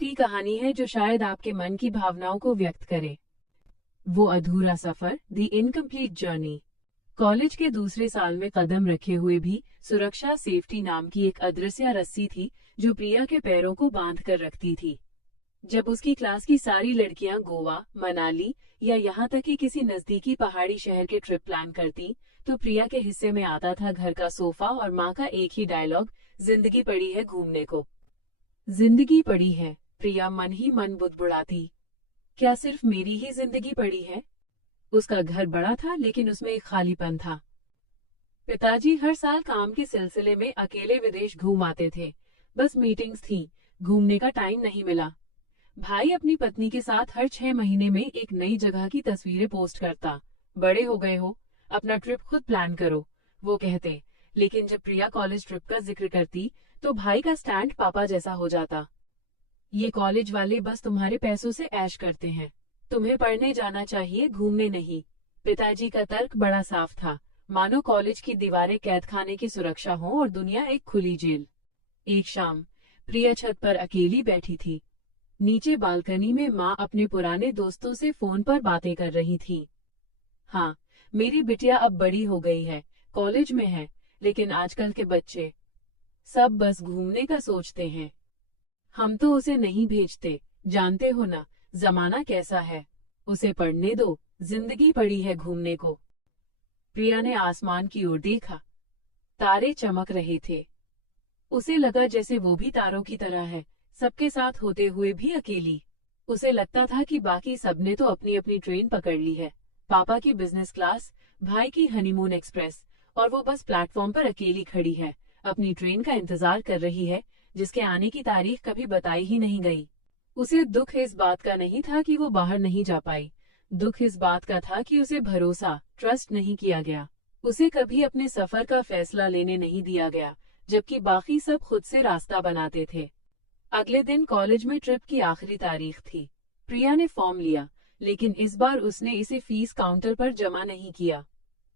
की कहानी है जो शायद आपके मन की भावनाओं को व्यक्त करे। वो अधूरा सफर, द इनकम्प्लीट जर्नी। कॉलेज के दूसरे साल में कदम रखे हुए भी सुरक्षा सेफ्टी नाम की एक अदृश्य रस्सी थी जो प्रिया के पैरों को बांध कर रखती थी। जब उसकी क्लास की सारी लड़कियां गोवा, मनाली या यहाँ तक कि किसी नजदीकी पहाड़ी शहर के ट्रिप प्लान करती, तो प्रिया के हिस्से में आता था घर का सोफा और माँ का एक ही डायलॉग, जिंदगी पड़ी है घूमने को। जिंदगी पड़ी है, प्रिया मन ही मन बुदबुड़ाती। क्या सिर्फ मेरी ही जिंदगी पड़ी है? उसका घर बड़ा था लेकिन उसमें एक खालीपन था। पिताजी हर साल काम के सिलसिले में अकेले विदेश घूम आते थे। बस मीटिंग्स थी, घूमने का टाइम नहीं मिला। भाई अपनी पत्नी के साथ हर 6 महीने में एक नई जगह की तस्वीरें पोस्ट करता। बड़े हो गए हो, अपना ट्रिप खुद प्लान करो, वो कहते। लेकिन जब प्रिया कॉलेज ट्रिप का जिक्र करती तो भाई का स्टैंड पापा जैसा हो जाता। ये कॉलेज वाले बस तुम्हारे पैसों से ऐश करते हैं, तुम्हें पढ़ने जाना चाहिए, घूमने नहीं। पिताजी का तर्क बड़ा साफ था, मानो कॉलेज की दीवारें कैद खाने की सुरक्षा हो और दुनिया एक खुली जेल। एक शाम प्रिया छत पर अकेली बैठी थी। नीचे बालकनी में माँ अपने पुराने दोस्तों से फोन पर बातें कर रही थी। हाँ, मेरी बिटिया अब बड़ी हो गई है, कॉलेज में है, लेकिन आजकल के बच्चे सब बस घूमने का सोचते हैं। हम तो उसे नहीं भेजते, जानते हो ना जमाना कैसा है। उसे पढ़ने दो, जिंदगी पड़ी है घूमने को। प्रिया ने आसमान की ओर देखा। तारे चमक रहे थे। उसे लगा जैसे वो भी तारों की तरह है, सबके साथ होते हुए भी अकेली। उसे लगता था कि बाकी सबने तो अपनी अपनी ट्रेन पकड़ ली है, पापा की बिजनेस क्लास, भाई की हनीमून एक्सप्रेस, और वो बस प्लेटफॉर्म पर अकेली खड़ी है, अपनी ट्रेन का इंतजार कर रही है जिसके आने की तारीख कभी बताई ही नहीं गई। उसे दुख इस बात का नहीं था कि वो बाहर नहीं जा पाई, दुख इस बात का था कि उसे भरोसा, ट्रस्ट नहीं किया गया। उसे कभी अपने सफर का फैसला लेने नहीं दिया गया, जबकि बाकी सब खुद से रास्ता बनाते थे। अगले दिन कॉलेज में ट्रिप की आखिरी तारीख थी। प्रिया ने फॉर्म लिया, लेकिन इस बार उसने इसे फीस काउंटर पर जमा नहीं किया।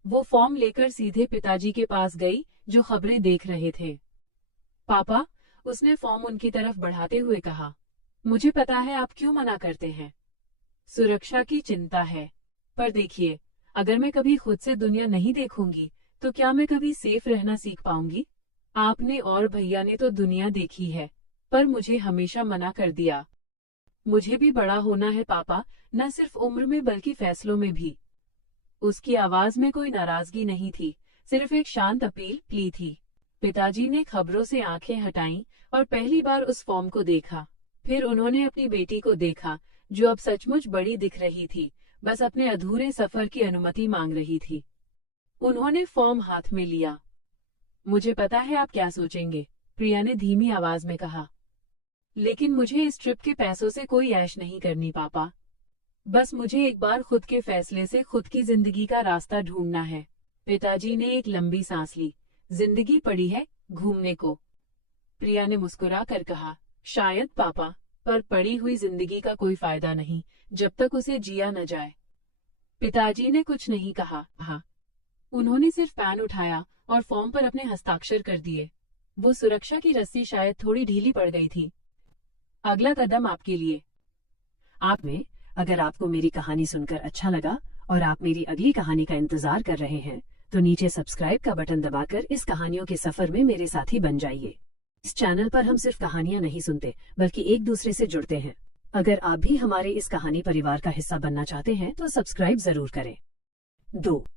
वो फॉर्म लेकर सीधे पिताजी के पास गई, जो खबरें देख रहे थे। पापा, उसने फॉर्म उनकी तरफ बढ़ाते हुए कहा, मुझे पता है आप क्यों मना करते हैं, सुरक्षा की चिंता है। पर देखिए, अगर मैं कभी खुद से दुनिया नहीं देखूंगी तो क्या मैं कभी सेफ रहना सीख पाऊंगी? आपने और भैया ने तो दुनिया देखी है, पर मुझे हमेशा मना कर दिया। मुझे भी बड़ा होना है पापा, न सिर्फ उम्र में बल्कि फैसलों में भी। उसकी आवाज में कोई नाराजगी नहीं थी, सिर्फ एक शांत अपील, प्ली थी। पिताजी ने खबरों से आंखें हटाईं और पहली बार उस फॉर्म को देखा। फिर उन्होंने अपनी बेटी को देखा, जो अब सचमुच बड़ी दिख रही थी, बस अपने अधूरे सफर की अनुमति मांग रही थी। उन्होंने फॉर्म हाथ में लिया। मुझे पता है आप क्या सोचेंगे, प्रिया ने धीमी आवाज में कहा, लेकिन मुझे इस ट्रिप के पैसों से कोई ऐश नहीं करनी पापा। बस मुझे एक बार खुद के फैसले से खुद की जिंदगी का रास्ता ढूंढना है। पिताजी ने एक लंबी सांस ली। जिंदगी पड़ी है घूमने को, प्रिया ने मुस्कुरा कर कहा। शायद पापा, पर पड़ी हुई जिंदगी का कोई फायदा नहीं जब तक उसे जिया न जाए। पिताजी ने कुछ नहीं कहा। हाँ, उन्होंने सिर्फ पेन उठाया और फॉर्म पर अपने हस्ताक्षर कर दिए। वो सुरक्षा की रस्सी शायद थोड़ी ढीली पड़ गई थी। अगला कदम आपके लिए। आप में अगर आपको मेरी कहानी सुनकर अच्छा लगा और आप मेरी अगली कहानी का इंतजार कर रहे हैं, तो नीचे सब्सक्राइब का बटन दबाकर इस कहानियों के सफर में मेरे साथी बन जाइए। इस चैनल पर हम सिर्फ कहानियां नहीं सुनते, बल्कि एक दूसरे से जुड़ते हैं। अगर आप भी हमारे इस कहानी परिवार का हिस्सा बनना चाहते हैं तो सब्सक्राइब जरूर करें। 2